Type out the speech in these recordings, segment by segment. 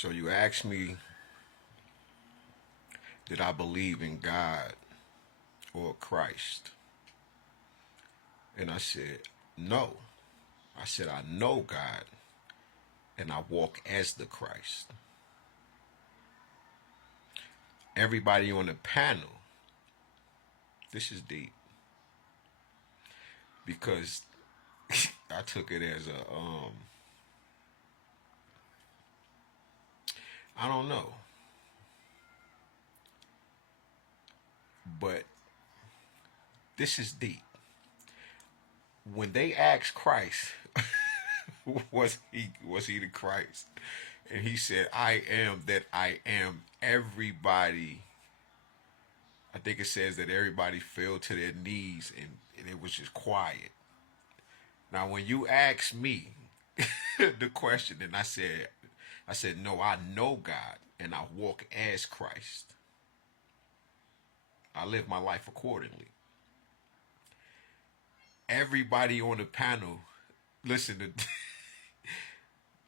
So you asked me, did I believe in God or Christ? And I said, no. I said, I know God and I walk as the Christ. Everybody on the panel, this is deep because I took it as I don't know, but this is deep. When they asked Christ, was he the Christ? And he said, I am that I am. Everybody, I think it says that everybody fell to their knees and it was just quiet. Now when you ask me the question, and I said, no, I know God and I walk as Christ. I live my life accordingly. Everybody on the panel, listen to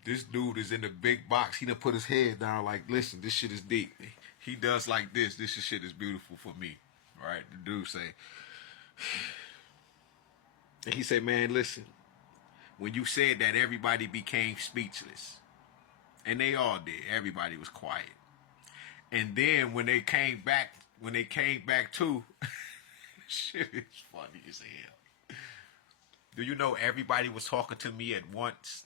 this dude is in the big box. He done put his head down like, listen, this shit is deep. He does like this. This shit is beautiful for me. Right? The dude say, and he said, man, listen, when you said that, everybody became speechless. And they all did. Everybody was quiet. And then when they came back to, shit is funny as hell. Do you know everybody was talking to me at once?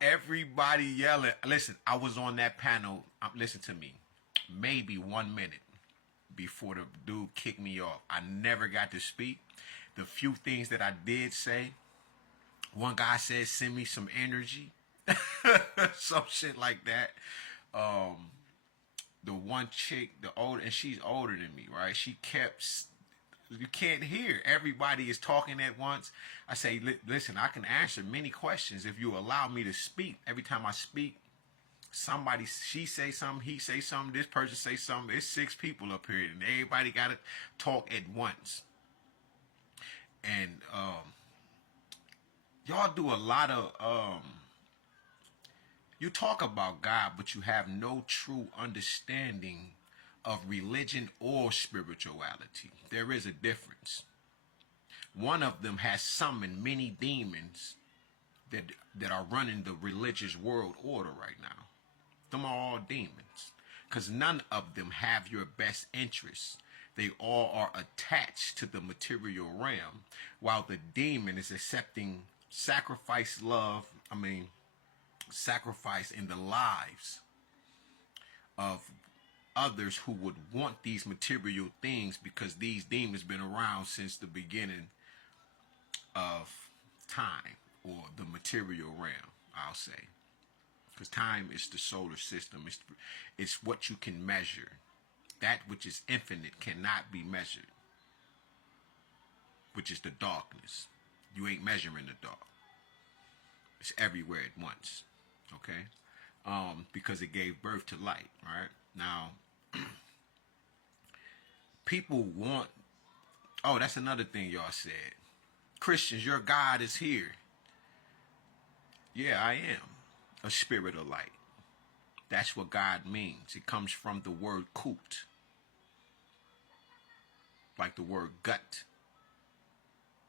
Everybody yelling. Listen, I was on that panel. Listen to me. Maybe 1 minute before the dude kicked me off. I never got to speak. The few things that I did say, one guy said, send me some energy. Some shit like that. The one chick, and she's older than me, right? She kept, you can't hear. Everybody is talking at once. I say, listen, I can answer many questions if you allow me to speak. Every time I speak, she say something, he say something, this person say something. There's 6 people up here, and everybody got to talk at once. And y'all do a lot of you talk about God, but you have no true understanding of religion or spirituality. There is a difference. One of them has summoned many demons that are running the religious world order right now. Them are all demons. Because none of them have your best interests. They all are attached to the material realm, while the demon is accepting sacrifice in the lives of others who would want these material things, because these demons been around since the beginning of time, or the material realm, I'll say. Because time is the solar system. It's what you can measure. That which is infinite cannot be measured, which is the darkness. You ain't measuring the dark. It's everywhere at once. Okay? Because it gave birth to light, right? Now, people want, oh, that's another thing y'all said. Christians, your God is here. Yeah, I am a spirit of light. That's what God means. It comes from the word kut, like the word gut.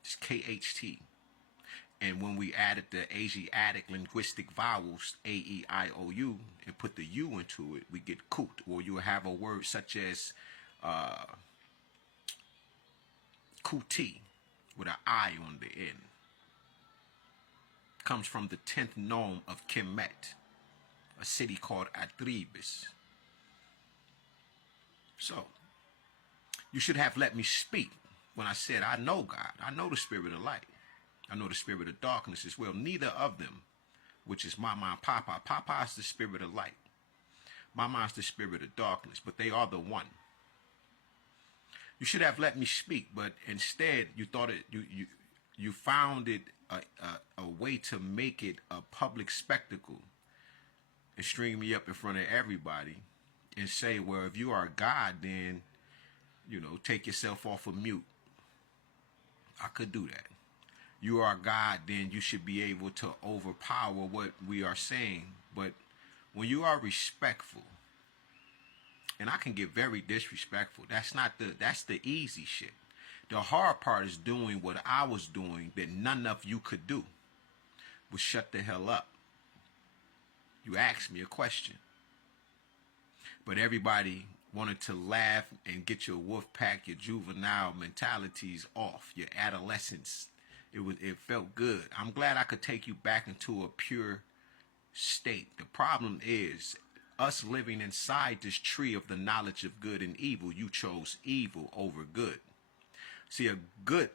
It's KHT. And when we added the Asiatic linguistic vowels, A-E-I-O-U, and put the U into it, we get kut. Or you have a word such as kuti, with an I on the end. Comes from the 10th nome of Kemet, a city called Atribis. So, you should have let me speak when I said I know God. I know the spirit of light. I know the spirit of darkness as well. Neither of them, which is Mama and Papa. Papa is the spirit of light. Mama is the spirit of darkness, but they are the one. You should have let me speak, but instead you thought you found it a way to make it a public spectacle and string me up in front of everybody and say, well, if you are God, then, take yourself off of mute. I could do that. you are God, then you should be able to overpower what we are saying. But when you are respectful, and I can get very disrespectful, that's the easy shit. The hard part is doing what I was doing that none of you could do, was shut the hell up. You asked me a question, but everybody wanted to laugh and get your wolf pack, your juvenile mentalities off, your adolescence. It felt good. I'm glad I could take you back into a pure state. The problem is us living inside this tree of the knowledge of good and evil. You chose evil over good. See, a good,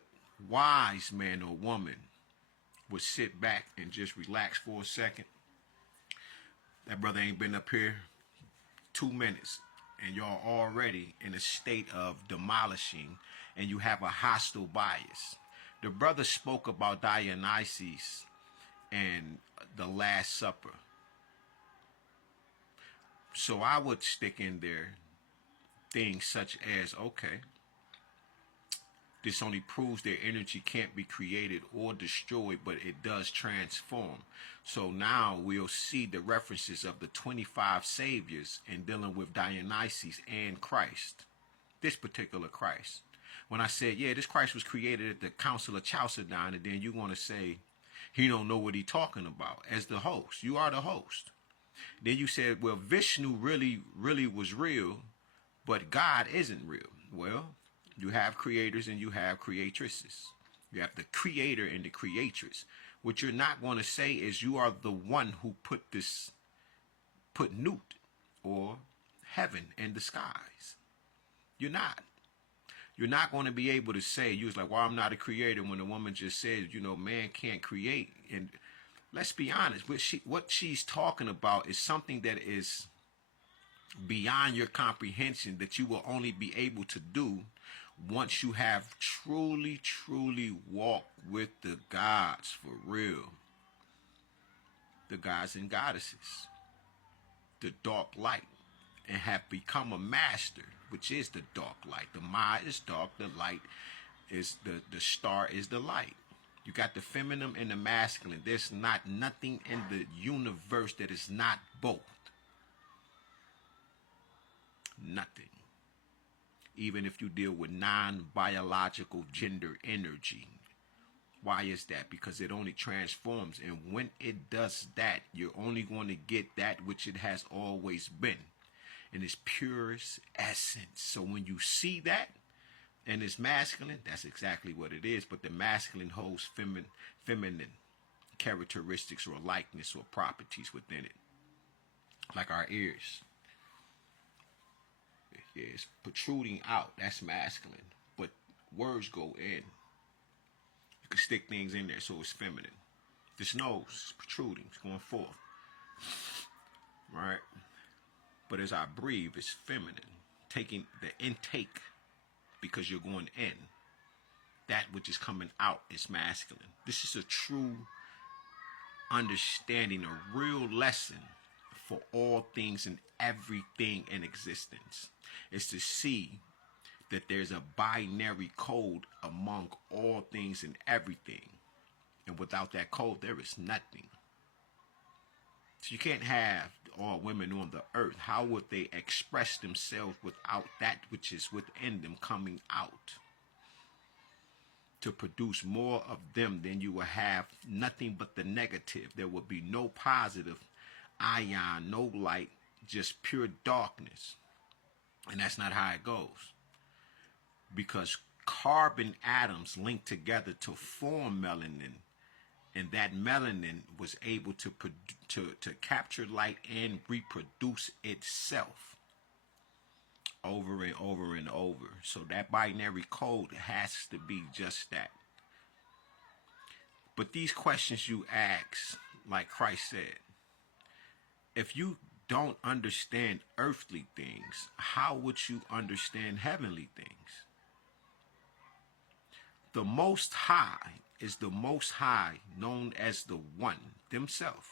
wise man or woman would sit back and just relax for a second. That brother ain't been up here 2 minutes, and y'all already in a state of demolishing, and you have a hostile bias. The brother spoke about Dionysus and the Last Supper. So I would stick in there things such as, okay, this only proves their energy can't be created or destroyed, but it does transform. So now we'll see the references of the 25 saviors in dealing with Dionysus and Christ. This particular Christ. When I said, yeah, this Christ was created at the Council of Chalcedon, and then you want to say he don't know what he talking about as the host. You are the host. Then you said, well, Vishnu really was real, but God isn't real. Well, you have creators and you have creatresses. You have the creator and the creatress. What you're not going to say is you are the one who put Newt or heaven in the skies. You're not. You're not going to be able to say, you was like, well, I'm not a creator, when a woman just says, man can't create. And let's be honest, what she's talking about is something that is beyond your comprehension, that you will only be able to do once you have truly walked with the gods for real. The gods and goddesses. The dark light. And have become a master, which is the dark light. The Ma is dark, the light is the star is the light. You got the feminine and the masculine. There's nothing in the universe that is not both. Nothing. Even if you deal with non-biological gender energy. Why is that? Because it only transforms. And when it does that, you're only going to get that which it has always been. In its purest essence. So when you see that, and it's masculine, that's exactly what it is. But the masculine holds feminine characteristics or likeness or properties within it. Like our ears. Yeah, it's protruding out. That's masculine. But words go in. You can stick things in there so it's feminine. This nose is protruding. It's going forth. Right? But as I breathe, it's feminine. Taking the intake because you're going in. That which is coming out is masculine. This is a true understanding, a real lesson for all things and everything in existence. It's to see that there's a binary code among all things and everything. And without that code, there is nothing. So you can't have all women on the earth. How would they express themselves without that which is within them coming out? To produce more of them, then you will have nothing but the negative. There will be no positive ion, no light, just pure darkness. And that's not how it goes. Because carbon atoms link together to form melanin. And that melanin was able to capture light and reproduce itself over and over and over. So that binary code has to be just that. But these questions you ask, like Christ said, if you don't understand earthly things, how would you understand heavenly things? The Most High is the Most High, known as the One themselves.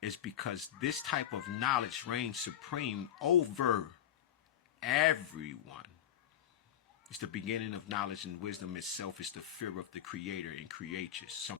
Is because this type of knowledge reigns supreme over everyone. It's the beginning of knowledge, and wisdom itself is the fear of the Creator and creatures.